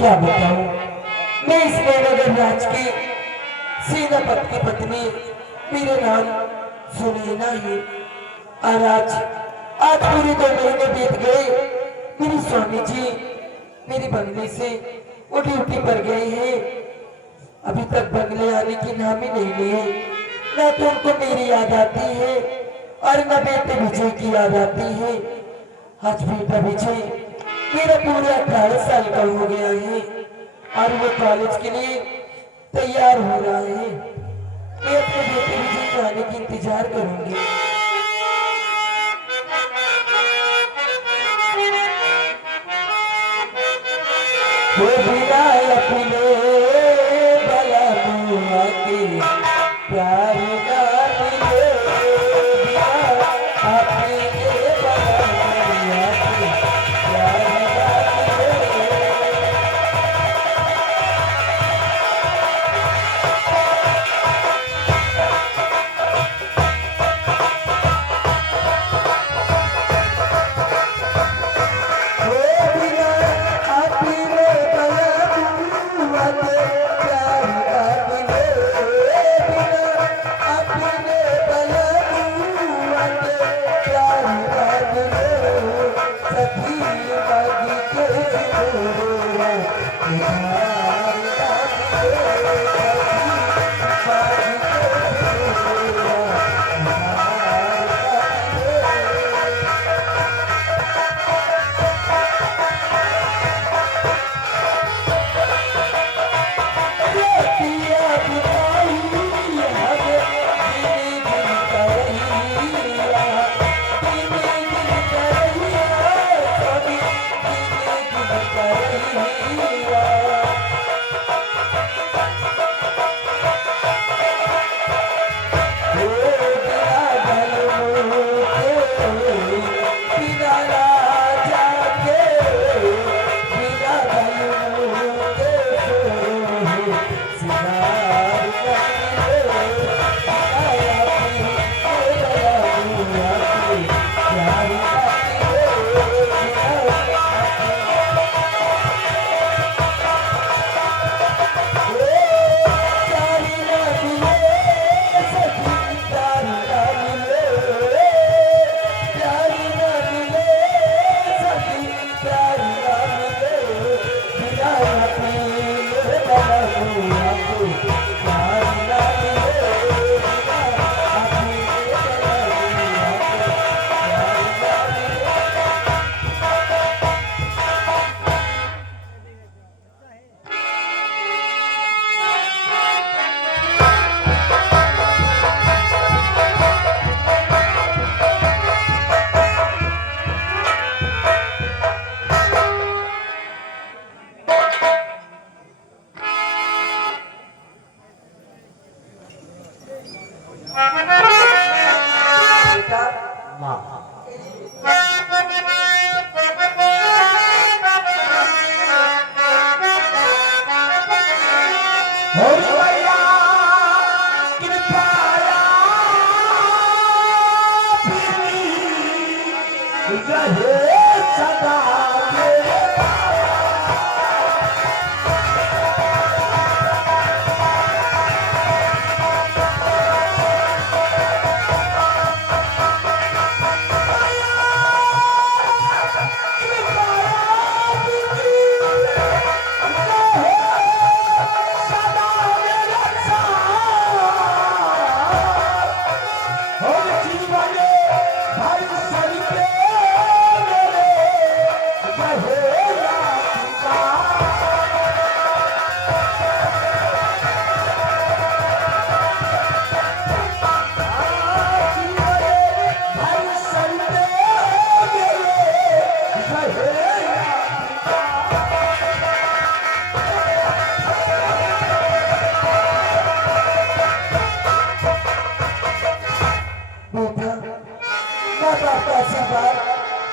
क्या बताऊं, मैं इस नगर राज की सेनापति की पत्नी, मेरा नाम सुनैना है। और आज पूरे 2 महीने बीत गए। मेरे स्वामी जी मेरे बंगले से वो ड्यूटी पर गए हैं। अभी तक बंगले आने की नाम ही नहीं लिए। न तो उनको मेरी याद आती है और न बेटे विजय की याद आती है। आज बेटा विजय मेरा पूरा 18 साल का हो गया है और वो कॉलेज के लिए तैयार हो रहा है। मैं अपने बेटे विजय के आने की इंतजार करूंगी। वो बिना अपने भला मुआ के प्यार ना मिले, बिना अपने भला मुआ के प्यार ना मिले।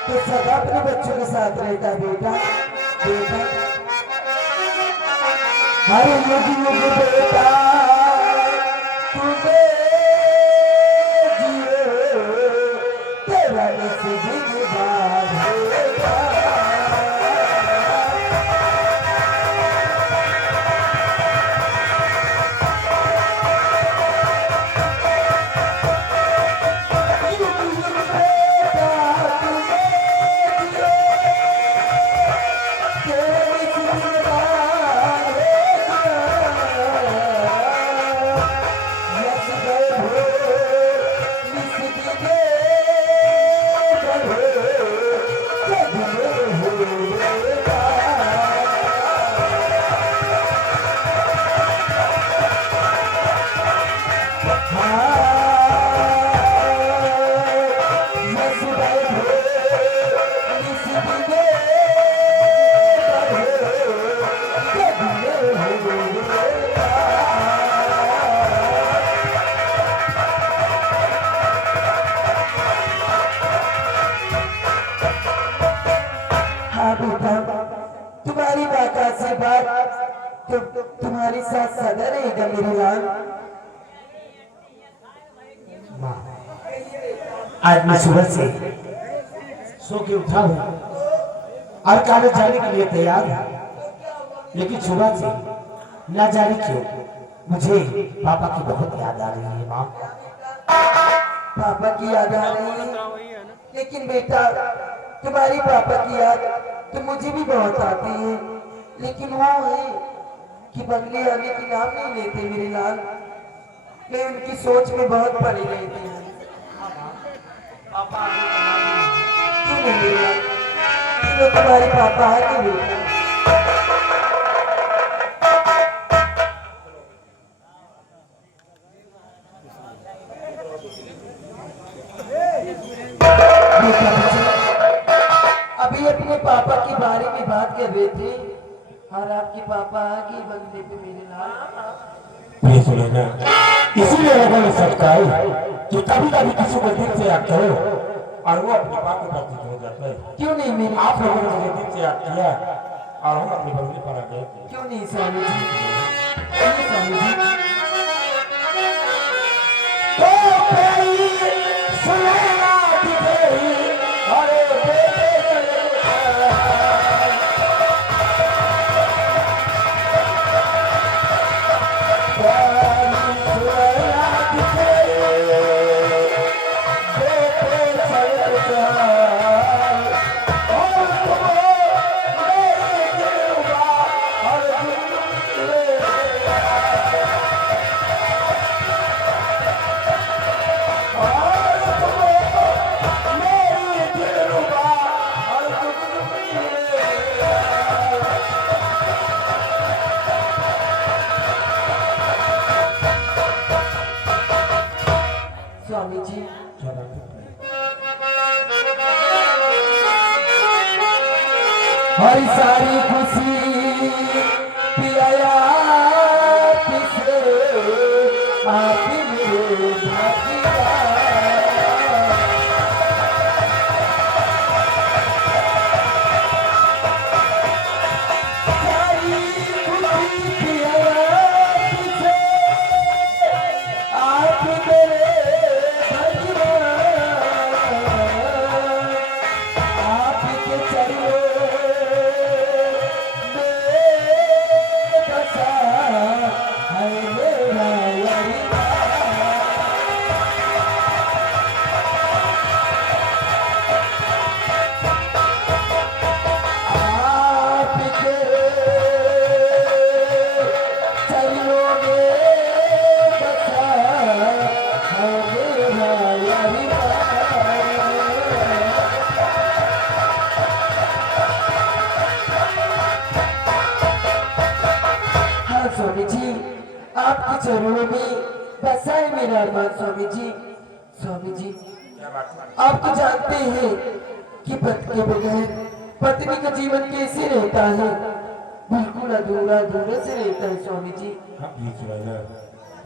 तो सदा अपने बच्चों के साथ रहता बेटा। बेटा हर युग युग बेटा तुझे जिए तेरा नसीब बार होगा। तो तुम्हारी साथ सदा रहेगा मेरे लाल। माँ, आज मैं सुबह से सो के उठा हूँ और कॉलेज जाने के लिए तैयार हूँ, लेकिन सुबह से ना जाने क्यों मुझे पापा की बहुत याद आ रही है। माँ, पापा की याद आ रही है, लेकिन बेटा तुम्हारी पापा की याद तो मुझे भी बहुत आती है, लेकिन वो है कि बंगले आने की नाम नहीं लेते मेरे लाल। मैं उनकी सोच में बहुत पड़ी रहती हूँ। क्यों नहीं मेरे लाल, तो तुम्हारे पापा आगे बेटा। बेटा बच्चे, अभी अपने पापा के बारे में बात कर रहे थे और आपके पापा आगे बंगले पे मेरे लाल। ये सुने ना, इसीलिए मैंने सटकाई कि कभी कभी किसी को दिल से याद करो और वो अपनी बात को प्रतीत हो जाता है। क्यों नहीं मेरे आप लोगों ने मुझे दिल से याद किया और हम अपनी बंगले पर आ गए। क्यों नहीं स्वामी जी, क्यों स्वामी जी। तो प्यारी सुनैना दिखेगी, अरे बेटे स्वामी जी, हरी सारी खुशी पिया किसे आप मेरे भाग्यवान। सारी खुशी पिया किसे आप मेरे भाग्यवान। आपके चरणों स्वामी जी, आपके चरणों में बसा है मेरा अरमान। स्वामी जी, स्वामी जी, आप तो जानते हैं कि पति के बगैर पत्नी का जीवन कैसे रहता है, बिल्कुल अधूरा अधूरा से रहता है। स्वामी जी,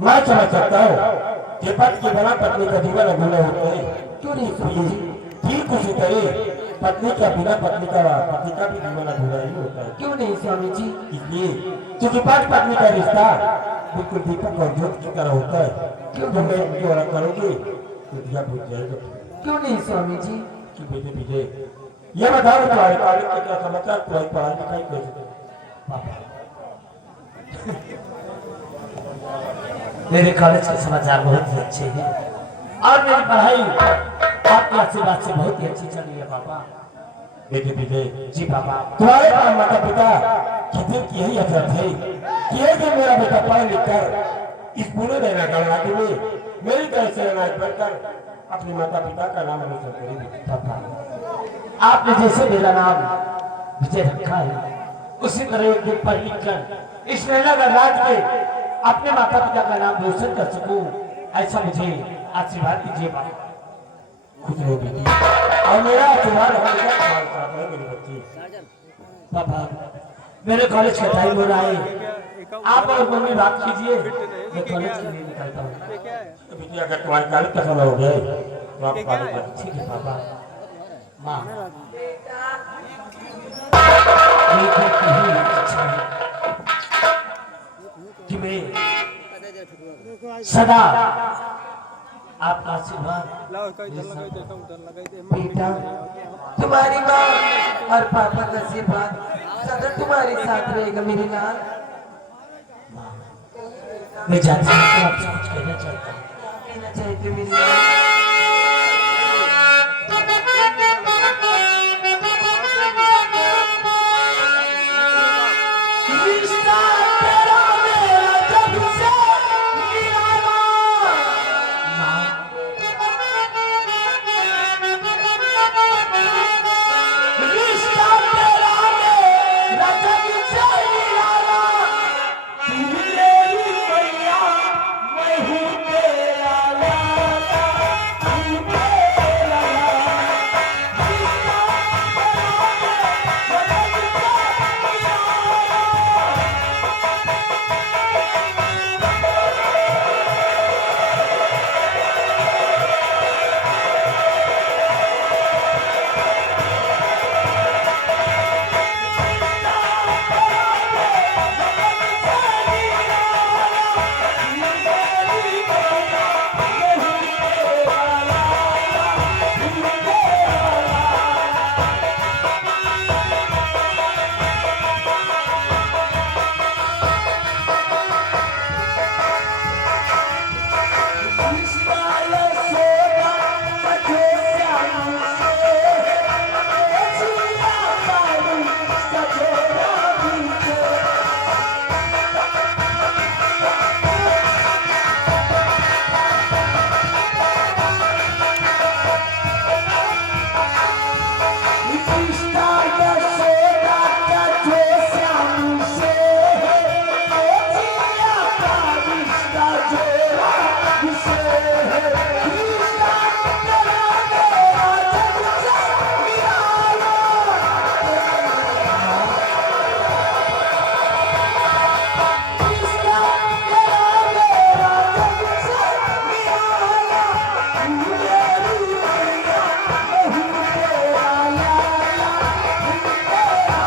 मैं समझ सकता हूँ कि पति के बिना पत्नी का जीवन अधूरा होता है। क्यों नहीं स्वामी जी, ठीक उसी तरह पत्नी का बिना पत्नी का पति का भी जीवन अधूरा ही होता है। क्यों नहीं स्वामी जी। इसलिए क्योंकि पति पत्नी का रिश्ता बिल्कुल दीपक और ज्योत की तरह होता है। क्यों तुम इनकी ओर करोगे तो दिया बुझ जाएगा। क्यों नहीं स्वामी जी। कि बेटे विजय, ये बताओ तुम्हारे कॉलेज का क्या समाचार, तुम्हारी पढ़ाई लिखाई कैसे? मेरे कॉलेज के समाचार बहुत ही अच्छे हैं और मेरी पढ़ाई आपके आशीर्वाद से बहुत ही अच्छी चल रही है पापा। बेटे विजय जी पापा, तुम्हारे माता पिता की दिल की यही हसरत है कि एक दिन मेरा बेटा पढ़ लिख कर इस पूरे रहना गणराज्य में मेरी तरह से रहना बढ़कर अपने माता पिता का नाम रोशन करेगी। पापा, आपने जैसे मेरा नाम विजय रखा है उसी तरह एक दिन पढ़ लिख कर इस नैना गणराज्य में अपने माता पिता का नाम रोशन कर सकूं, ऐसा मुझे आशीर्वाद दीजिए बाबा। खुश रहो बेटी, और मेरा आशीर्वाद हमेशा तुम्हारे साथ है मेरी बच्ची। पापा, मेरे कॉलेज का टाइम हो रहा है, आप और मम्मी बात कीजिए, मैं कॉलेज के लिए निकलता हूँ। बेटी अगर तुम्हारे कॉलेज का समय हो गया तो आप कॉलेज जाओ। ठीक है पापा। माँ, सदा आपका आशीर्वाद बेटा, तुम्हारी माँ और पापा का आशीर्वाद सदा तुम्हारे साथ रहेगा मेरे लाल। मैं जानती हूँ कि आपसे कुछ कहना चाहता हूँ। कहना चाहते हो मेरे लाल? रिश्ता तेरा मेरा जब से निराला। रिश्ता तेरा मेरा जब से निराला। तू मेरी मैया, मैं हूँ तेरा लाला। तू मेरा लाला। रिश्ता तेरा मेरा जब से निराला।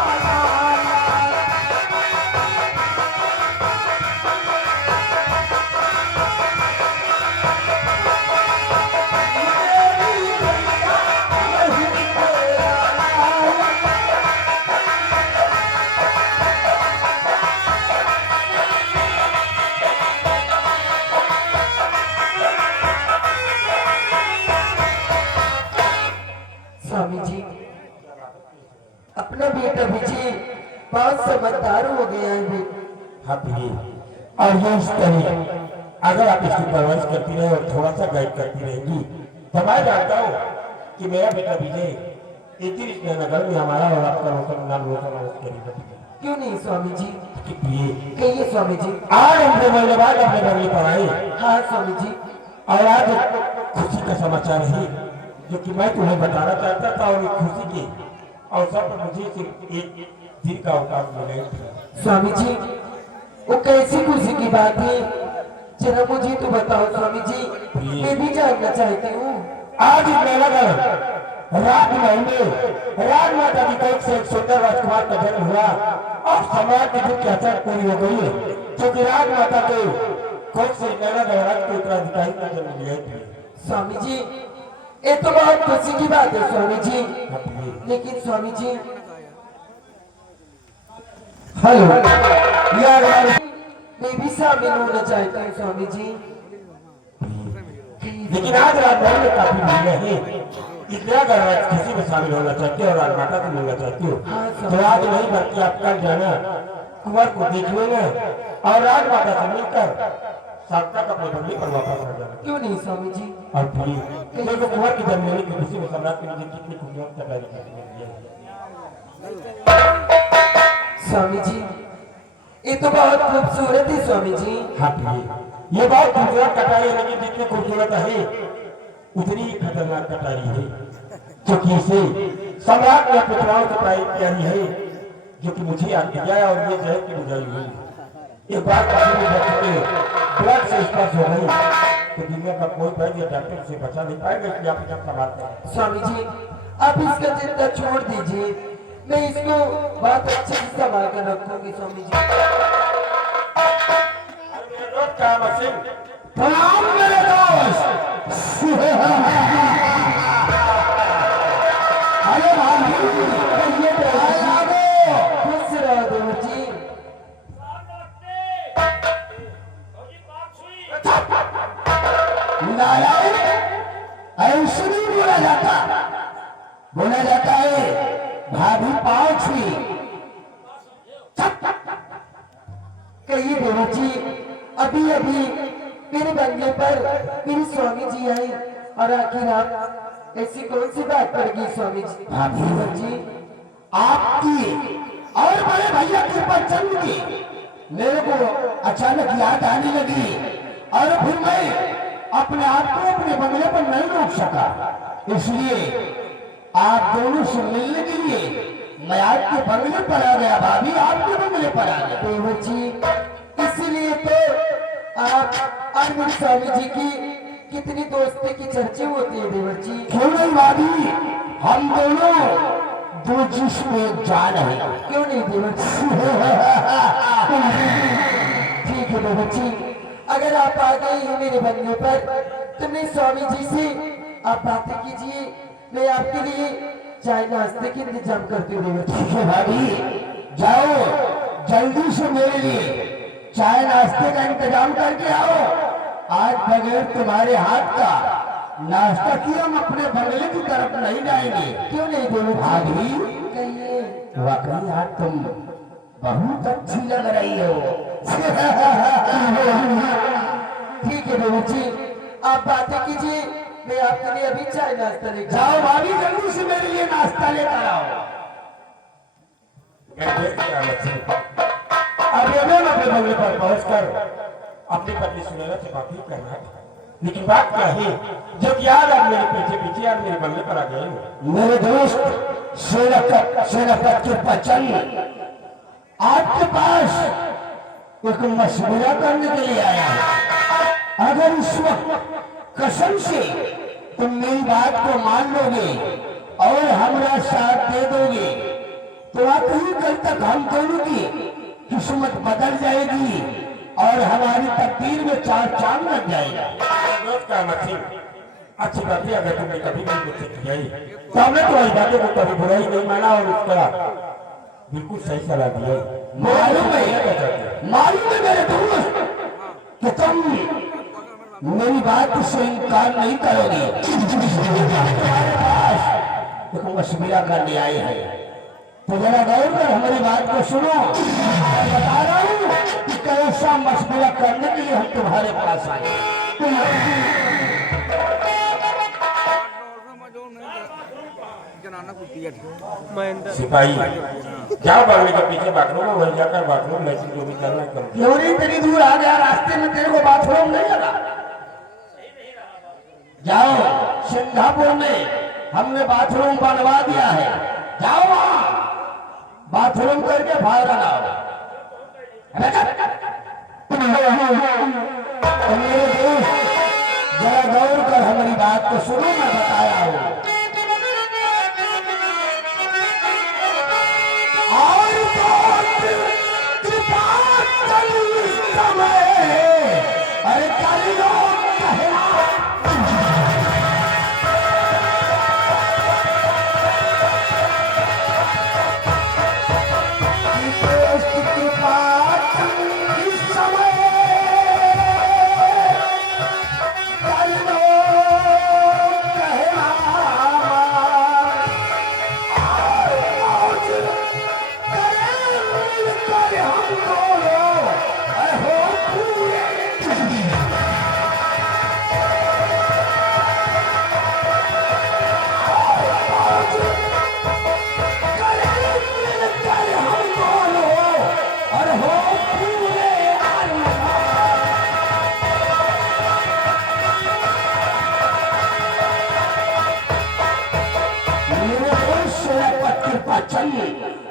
स्वामी जी, अपना बेटा विजय बहुत समझदार हो गया है। हाँ प्रिय, और ये इस तरह अगर आप इसकी परवरिश करती रहे और थोड़ा सा गाइड करती रहेंगी तो मैं जानता हूँ कि मेरा बेटा विजय एक दिन इस नगर में हमारा और आपका रोशन नाम रोशन करेगा। क्यों नहीं स्वामी जी? कि प्रिय, कहिए स्वामी जी। आज हमने महीने बाद अपने घर में पढ़ाई हाँ स्वामी जी। और आज खुशी का समाचार है जो कि मैं तुम्हें बताना चाहता था, और एक खुशी के अवसर पर मुझे सिर्फ एक दिन का अवकाश मिले। स्वामी जी, वो कैसी खुशी की बात है, जरा मुझे तो बताओ स्वामी जी, मैं भी जानना चाहती हूँ। आज इस नगर राजमहल में राजमाता की कोख से एक सुंदर राजकुमार का जन्म हुआ और समाज की दुख की आचार पूरी हो गई है, क्योंकि राजमाता के कोख से नगर महाराज के उत्तराधिकारी का जन्म लिया है। स्वामी जी, ये तो बहुत खुशी की बात है स्वामी जी, लेकिन स्वामी जी हेलो यार, मैं भी शामिल होना चाहता हूँ स्वामी जी। लेकिन आज राजमहल में काफी भीड़ है, इसलिए अगर आप किसी में शामिल होना चाहते हो और राजमाता को मिलना चाहते हो तो आज नहीं बल्कि आप कल जाना, कुंवर को देख लेना और राजमाता से मिलकर शाम तक अपने बंगले पर वापस आ जाना। क्यों नहीं स्वामी जी? और प्लीज देखो कुंवर की जन्मदिन की खुशी में सम्राट ने मुझे कितनी खूबसूरत तैयारी करनी है। स्वामी जी, ये तो बहुत खूबसूरत है स्वामी जी। हाँ प्लीज, ये बहुत खूबसूरत कटाई है, लेकिन जितनी खूबसूरत है उतनी ही खतरनाक कटाई है, क्योंकि इसे सम्राट ने अपने पुत्राओं को प्राप्त किया है, जो कि मुझे याद किया है और ये जहर की बुझाई हुई। एक बार किसी भी बच्चे के ब्लड से स्पर्श हो गई तो दुनिया का कोई वैद्य या डॉक्टर उसे बचा नहीं पाएगा, इसलिए आप इसे संभालते हैं। स्वामी जी, आप इसका चिंता छोड़ दीजिए, मैं इसको बहुत अच्छे से संभाल कर रखूंगी स्वामी जी। प्रणाम मेरे दोस्त। अरे भाभी ये खुश रहो देवर जी। नारायण ऐसे नहीं बोला जाता, बोला जाता है भाभी पाँव छुई। कहिए देवर जी, अभी अभी मेरे बंगले पर मेरे स्वामी जी आए और आखिर आप ऐसी कौन सी बात पड़ गई स्वामी जी? भाभी देवर जी आपकी और बड़े भैया कृपाचंद की मेरे को अचानक याद आने लगी और फिर मैं अपने आप को अपने बंगले पर नहीं रोक सका, इसलिए आप दोनों से मिलने के लिए मैं आपके बंगले पर आ गया। भाभी आपके बंगले पर आ गया। देवर जी, इसीलिए तो आप और मेरे स्वामी जी की कितनी दोस्ती की चर्चा होती है देवर जी। क्यों नहीं भाभी, हम दोनों दो जिस्म एक जान है। क्यों नहीं देवर जी? ठीक है देवर जी, अगर आप आ गए हैं मेरे बंगले पर तो मेरे स्वामी जी से आप बातें कीजिए, मैं आपके लिए चाय नाश्ते के इंतजाम करती हूँ देवर जी। ठीक है भाभी, जाओ जल्दी से मेरे लिए चाय नाश्ते का इंतजाम करके आओ। आज बगैर तुम्हारे हाथ का नाश्ता किए हम अपने बंगले की तरफ नहीं जाएंगे। क्यों नहीं देवर जी? भाभी कहिए। वाकई आज तुम बहुत अच्छी लग रही हो। ठीक है देवर जी, आप बातें कीजिए, मैं आपके लिए अभी चाय नाश्ता लेकर जाओ भाभी जल्दी से मेरे लिए नाश्ता लेकर आओ। अभी मैं अपने बंगले पर पहुंचकर अपनी पत्नी सुनैना से बात ही करना था, लेकिन बात क्या है जब याद आप मेरे पीछे पीछे आप मेरे बंगले पर आ गए हो। मेरे दोस्त सेनापत के पचन आपके पास एक मशवरा करने के लिए आया है। अगर इस वक्त कसम से तुम मेरी बात को मान लोगे और हमारा साथ दे दोगे तो आखिरी कल तक हम दोनों की किस्मत बदल जाएगी और हमारी तकदीर में चार चांद लग जाएगा। का मसीह अच्छी बात है, अगर तुमने कभी भी मुझसे किया ही तो हमने तुम्हारी बातों को कभी बुरा ही नहीं माना और उसका बिल्कुल सही सलाह दिया है। मालूम है मेरे दोस्त कि तुम मेरी बात से इनकार नहीं करोगे। तुम्हारे पास एक मशवरा करने आए हैं, तो जरा गौर कर हमारी बात को सुनो। मैं बता रहा हूँ कि कैसा मशवरा करने के लिए हम तुम्हारे पास आए। सिपाही क्या बंगले के पीछे बाथरूम में वहीं जाकर बाथरूम लेकिन जो भी करना है करो। क्यों नहीं तेरी दूर आ गया, रास्ते में तेरे को बाथरूम नहीं लगा? जाओ सिंगापुर में हमने बाथरूम बनवा दिया है, जाओ वहां बाथरूम करके बाहर लगाओ। तो मेरे दोस्त जरा गौर कर हमारी बात को सुनो, मैं बताया हूं। और कृपा समय अरे कर लो कहना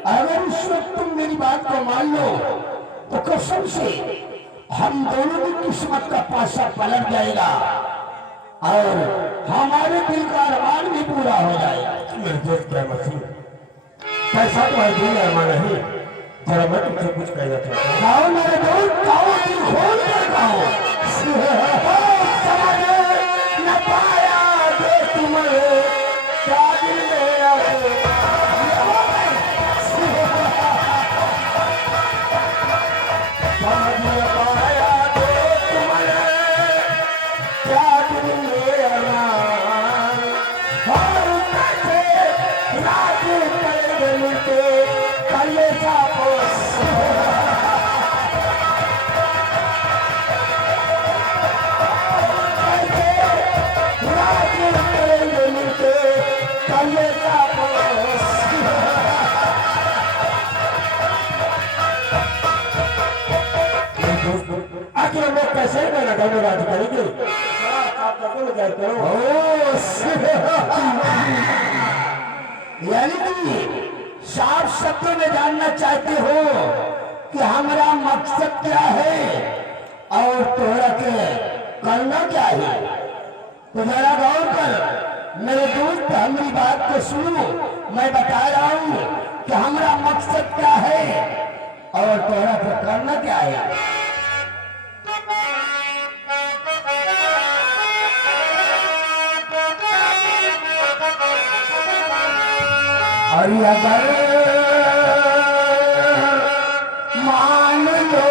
अगर उस वक्त तुम मेरी बात को मान लो तो कसम से हम दोनों की किस्मत का पासा पलट जाएगा और हमारे दिल का अरमान भी पूरा हो जाएगा। मेरे दोस्त क्या मसीह कैसा तुम्हारे दिल में अरमान है, जरा मैं तुमसे कुछ कहना चाहता हूँ। कहो मेरे दोस्त, कहो दिल खोल कर कहो। समझ न पाया जो तुम्हें क्या दिल में आए। समझ न पाया जो तुम्हें क्या दिल में आए। और कैसे रात करेंगे मिलके कल सापोस। आखिर हम लोग कैसे मेरा घर में राज करेंगे। आप करो क्या करो। यानी कि साफ शब्दों में जानना चाहते हो कि हमारा मकसद क्या है और तोहरा के करना क्या है। तो जरा गौर कर मेरे दोस्त, हमारी बात को सुनो। मैं बता रहा हूँ कि हमारा मकसद क्या है और तोहरा के करना क्या है। और अगर मान लो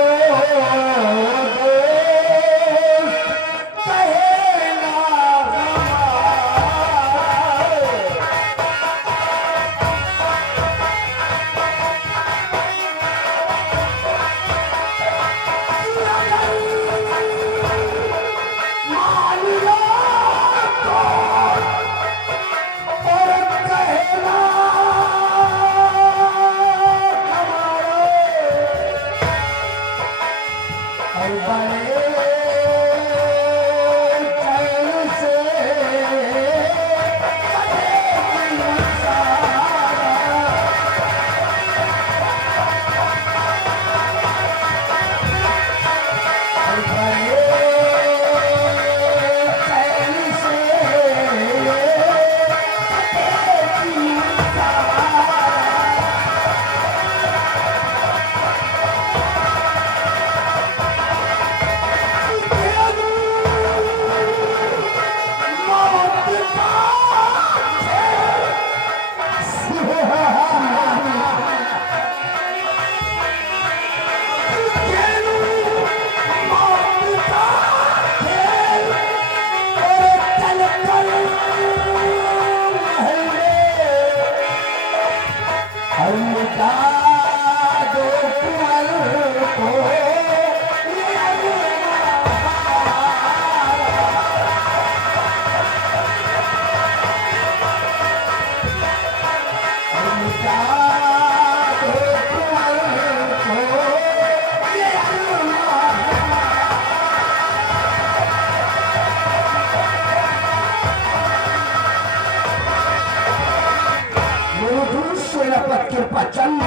कृपा चंद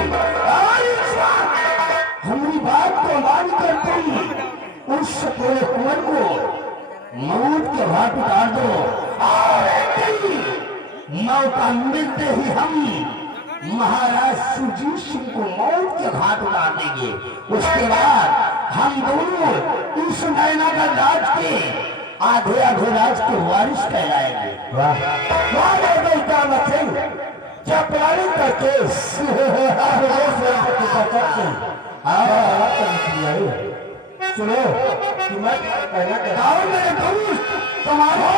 हमारी बात को मान कर तुम उस पूरे कुंवर को मौत के घाट उतार दो। और मौका मिलते ही हम महाराज सुरजीत सिंह को मौत के घाट उतार देंगे। उसके बाद हम दोनों उस नैनागढ़ राज के आधे आधे राज के वारिस कहलाएंगे। चपराई का केस सुनो कि मैं कहना चाहता हूं मेरे दोस्त तुम्हारे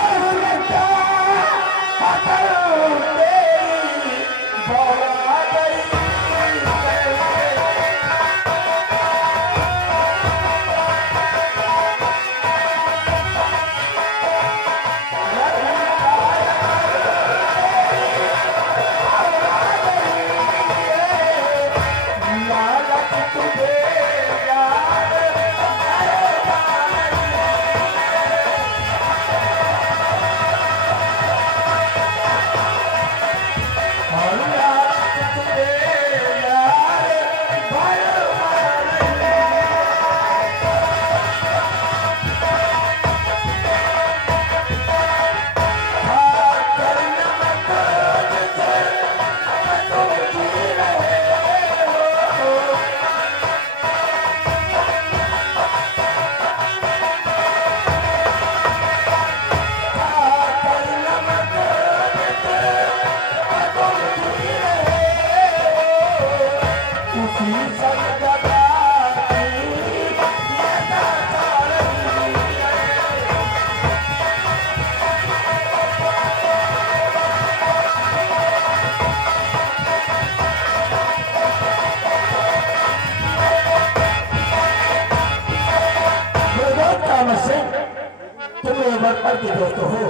बचपन के दोस्त हो,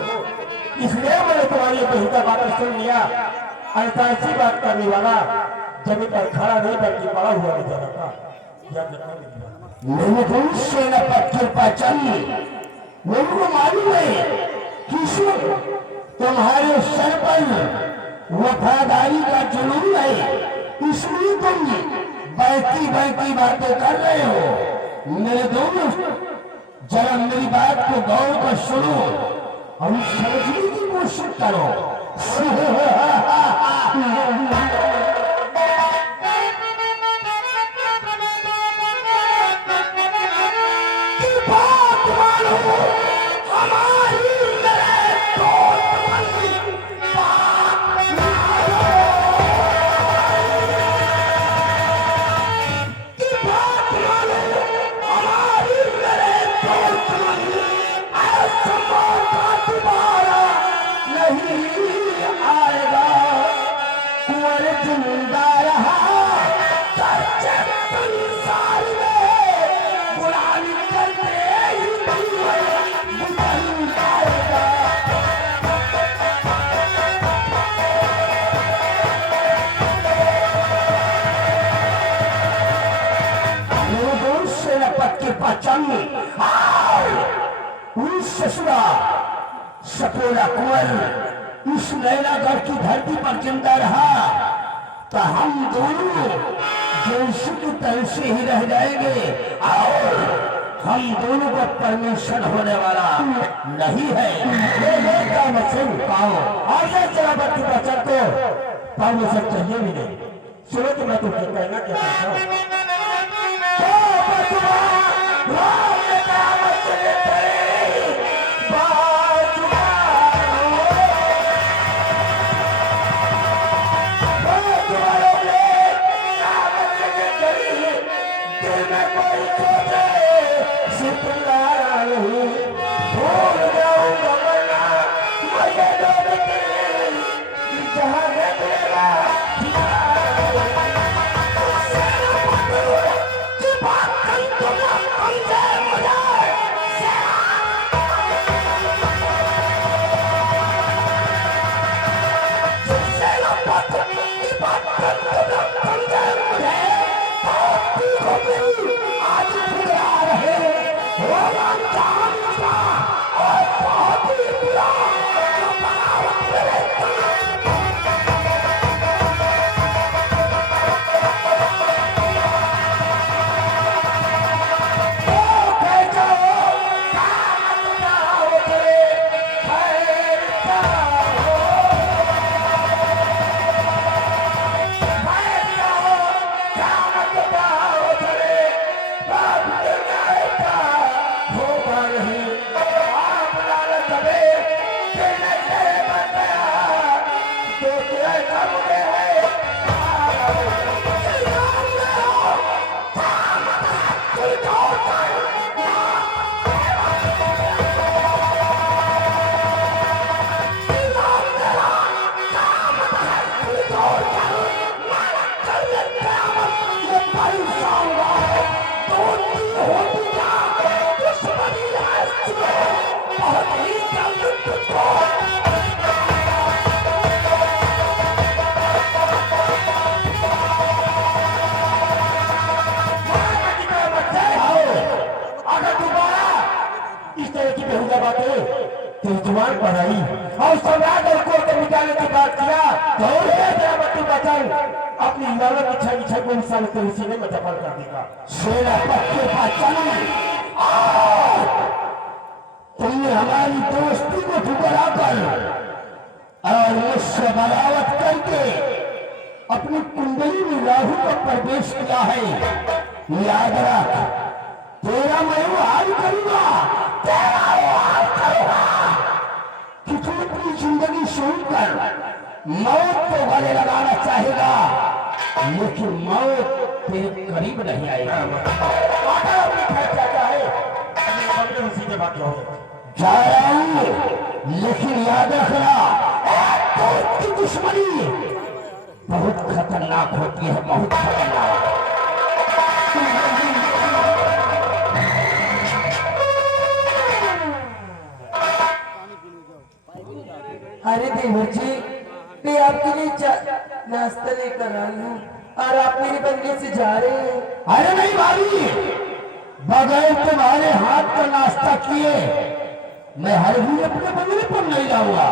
इसलिए मैंने तुम्हारी बेहतर बातें सुन लिया। ऐसा ऐसी बात करने वाला जमीन पर खड़ा नहीं बल्कि पड़ा हुआ नहीं जाता। याद रखना मेरी बात। मैंने तो सेनापति की पहचान मेरे को मालूम है किशोर तुम्हारे सर पर वफादारी का जुनून है, इसलिए तुम बहकी बहकी बातें कर रहे हो। मेरे दोनों जरा मेरी बात को गौर कर सुनो और समझने की कोशिश करो। ससुरा सपोरा कुंवर इस नैनागढ़ की धरती पर जिंदा रहा तो हम दोनों जैसे की तरह से ही रह जाएंगे और हम दोनों को परमेश्वर होने वाला नहीं है। चला बच्ची बच्चन को परमेश्वर चाहिए भी नहीं। सुनो कि मैं तुम्हें कहना क्या चाहता हूँ। बढ़ाई और सम्राट और कोर्ट को मिटाने की बात किया तो अपनी इमारत की छवि को इंसान के सीने में दफन कर देगा। सेनापति के पास चली तुमने हमारी दोस्ती को ठुकरा कर और मुझसे बगावत करके अपनी कुंडली में राहु का प्रवेश किया है। याद रख तेरा मैं वो हाल करूंगा, तेरा वो हाल करूंगा कि तू अपनी जिंदगी छोड़ कर मौत को गले लगाना चाहेगा लेकिन मौत तेरे करीब नहीं आएगा। जा रहा हूं लेकिन याद रखना दोस्त की दुश्मनी बहुत खतरनाक होती है, बहुत खतरनाक। अरे देवर जी, मैं आपके लिए नाश्ता लेकर आई हूँ और आप मेरे बंगले से जा रहे हैं। अरे नहीं भाभी, बगैर तुम्हारे हाथ का नाश्ता किए मैं हर भी अपने बंगले पर नहीं जाऊंगा।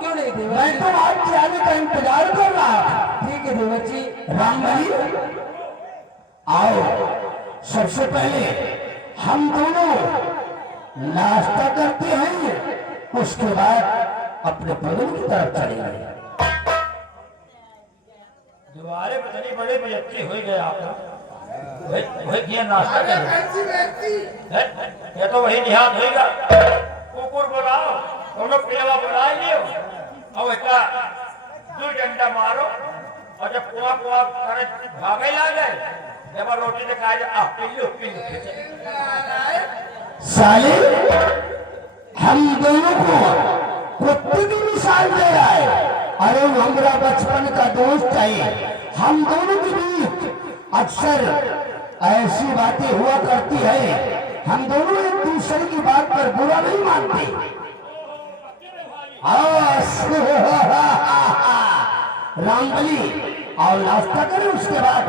क्यों नहीं देवर मैं जी? तो आपके आने का इंतजार कर रहा था। ठीक है देवर जी। राम भाई आओ, सबसे पहले हम दोनों नाश्ता करते हैं, उसके बाद अपने बंगले की तरफ चलेंगे। दोबारे पता बड़े बच्चे हो गए आप वही किया नाश्ता ये तो वही ध्यान होगा। कुकुर बुलाओ, दोनों पिलवा बुला लियो और एक दो डंडा मारो और जब कुआ कुआ करे भागे लागे जब रोटी ने खाए आ पिल्लू साले हम दोनों को कुत्ते की मिसाल दे रहा है। अरे वो हमारा बचपन का दोस्त है, हम दोनों के बीच अक्सर ऐसी बातें हुआ करती है, हम दोनों एक दूसरे की बात पर बुरा नहीं मानते। रामबली और नाश्ता करें, उसके बाद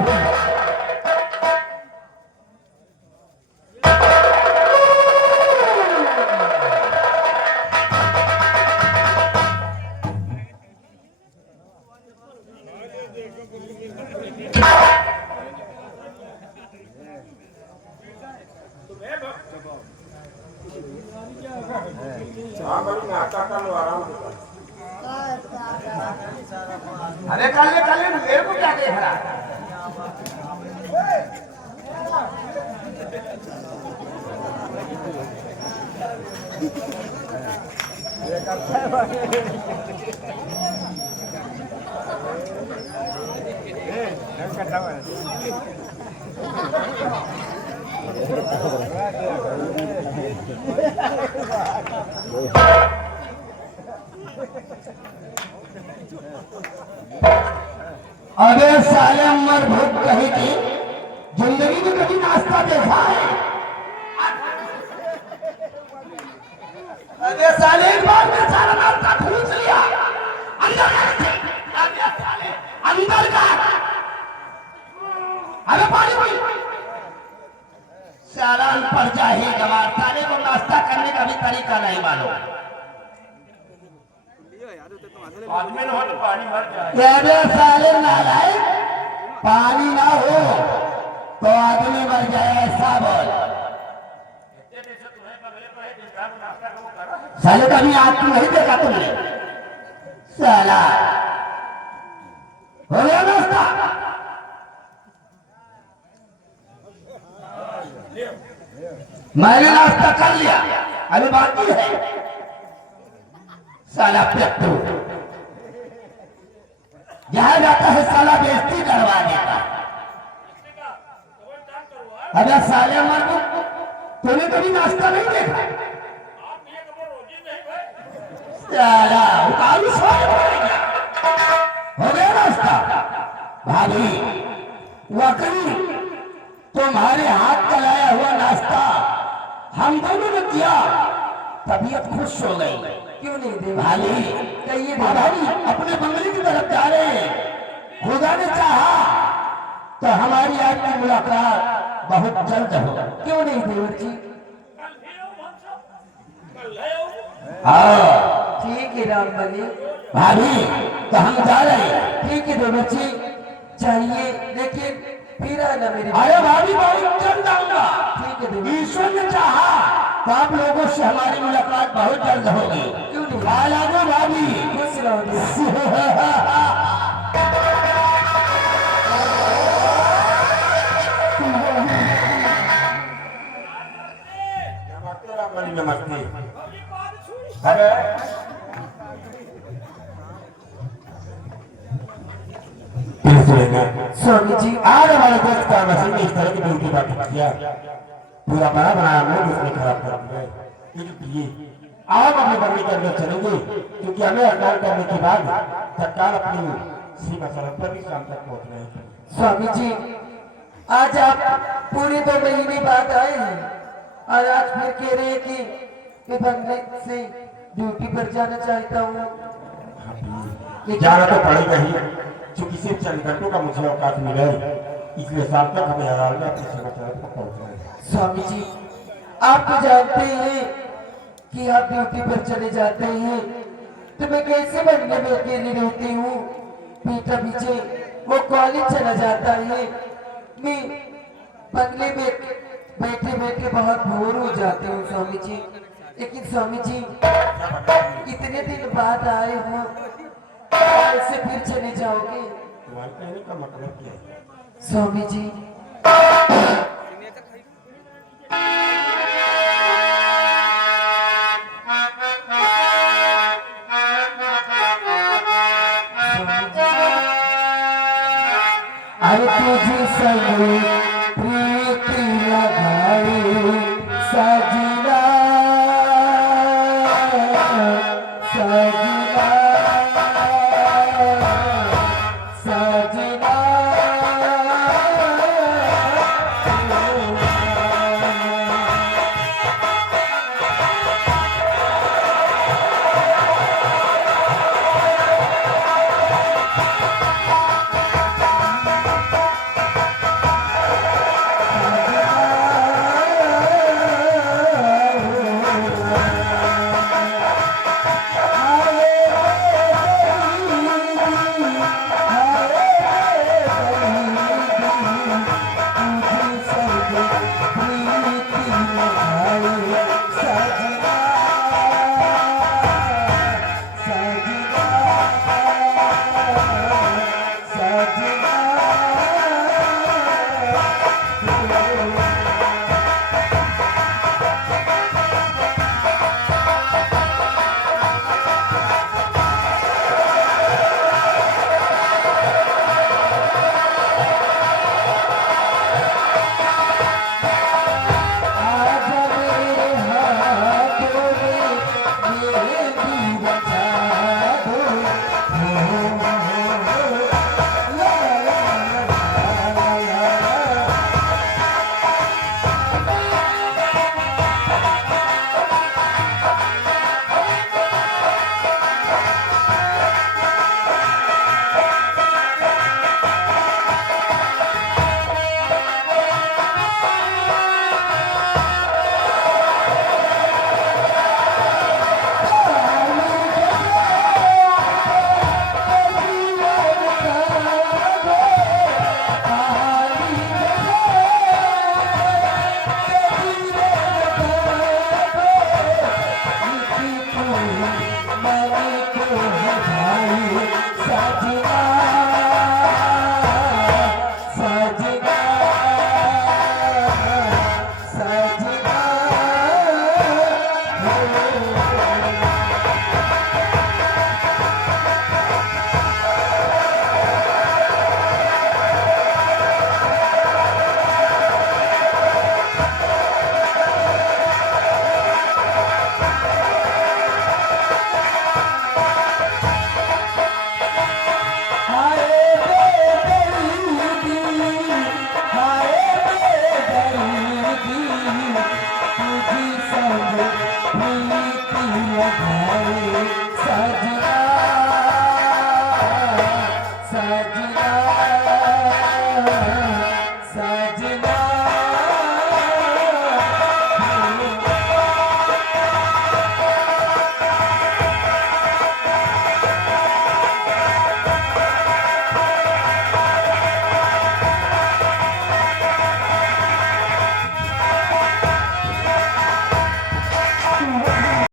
अरे कल मेरे को क्या देख रहा है? अगर साले उम्र भूख कही थी, जिंदगी में कभी नाश्ता देखा है? अरे साले एक बार में सारा नाश्ता खींच लिया, अंदर साले अंदर का। अरे पानी सालान पर जाए जवाब, साले को नाश्ता करने का भी तरीका नहीं मालूम। आदमी न हो तो पानी मर जाए। अरे साले नालायक, पानी ना हो तो आदमी मर जाए, ऐसा बोल। साले कभी आग नहीं देखा तुमने? साला हो गया नाश्ता? मैंने नाश्ता कर लिया, अभी बाकी है। साला पेट्टू जहां जाता है साला बेइज्जती करवा देता। अरे साले मर तूने कभी नाश्ता नहीं देखा? साला उतारू हो गया नाश्ता? भाभी वाकई तुम्हारे हाथ का लाया हुआ नाश्ता हम दोनों ने किया, तबीयत खुश हो गई। क्यों नहीं देवर भाभी कहिए हाँ भाभी अपने बंगले की तरफ जा रहे हैं। खुदा ने चाहा तो हमारी आपकी मुलाकात बहुत जल्द हो। क्यों नहीं देवर जी? हाँ ठीक है रामबली, भाभी तो हम जा रहे हैं। ठीक है देवर जी, चाहिए लेकिन फिर आना मेरे। अरे भाभी बहुत जल्द आऊंगा। ठीक है देवर। ईश्वर ने चाहा तो आप लोगों से हमारी मुलाकात बहुत जल्द होगी। क्यों नहीं? आ जाओ भाभी। खुश रहो देवर। नमस्ते। अरे स्वामी जी आज हमारे दोस्त का मसीह ने इस तरह की बेइज्जती बात किया, पूरा बड़ा बनाया मूड उसने खराब कर दिया। ये आप अपने बंगले के अंदर चलेंगे, क्योंकि हमें हड़ताल करने के बाद तत्काल अपनी सीमा सरहद पर भी शाम तक पहुंचना है। स्वामी जी, आज आप पूरे 2 महीने बाद आए हैं और आज फिर कह रहे हैं कि मैं बंगले से ड्यूटी पर जाना चाहता हूँ। जाना तो पड़ेगा ही, क्योंकि सिर्फ चंद घंटों का मुझे औकात मिला है, इसलिए शाम तक हमें आराम में अपनी जगह पर पहुंचना है। स्वामी जी, आप तो जानते हैं कि आप ड्यूटी पर चले जाते हैं तो मैं कैसे बंगले में अकेली रहती हूँ। बेटा पीछे वो कॉलेज चला जाता है, मैं बंगले में बैठे बैठे बहुत बोर हो जाती हूँ स्वामी जी। लेकिन स्वामी जी, इतने दिन बाद आए हो, ऐसे फिर चले जाओगे? तुम्हारे कहने का मतलब क्या है? स्वामी जी, अरे तुझे संग प्रीति लगाई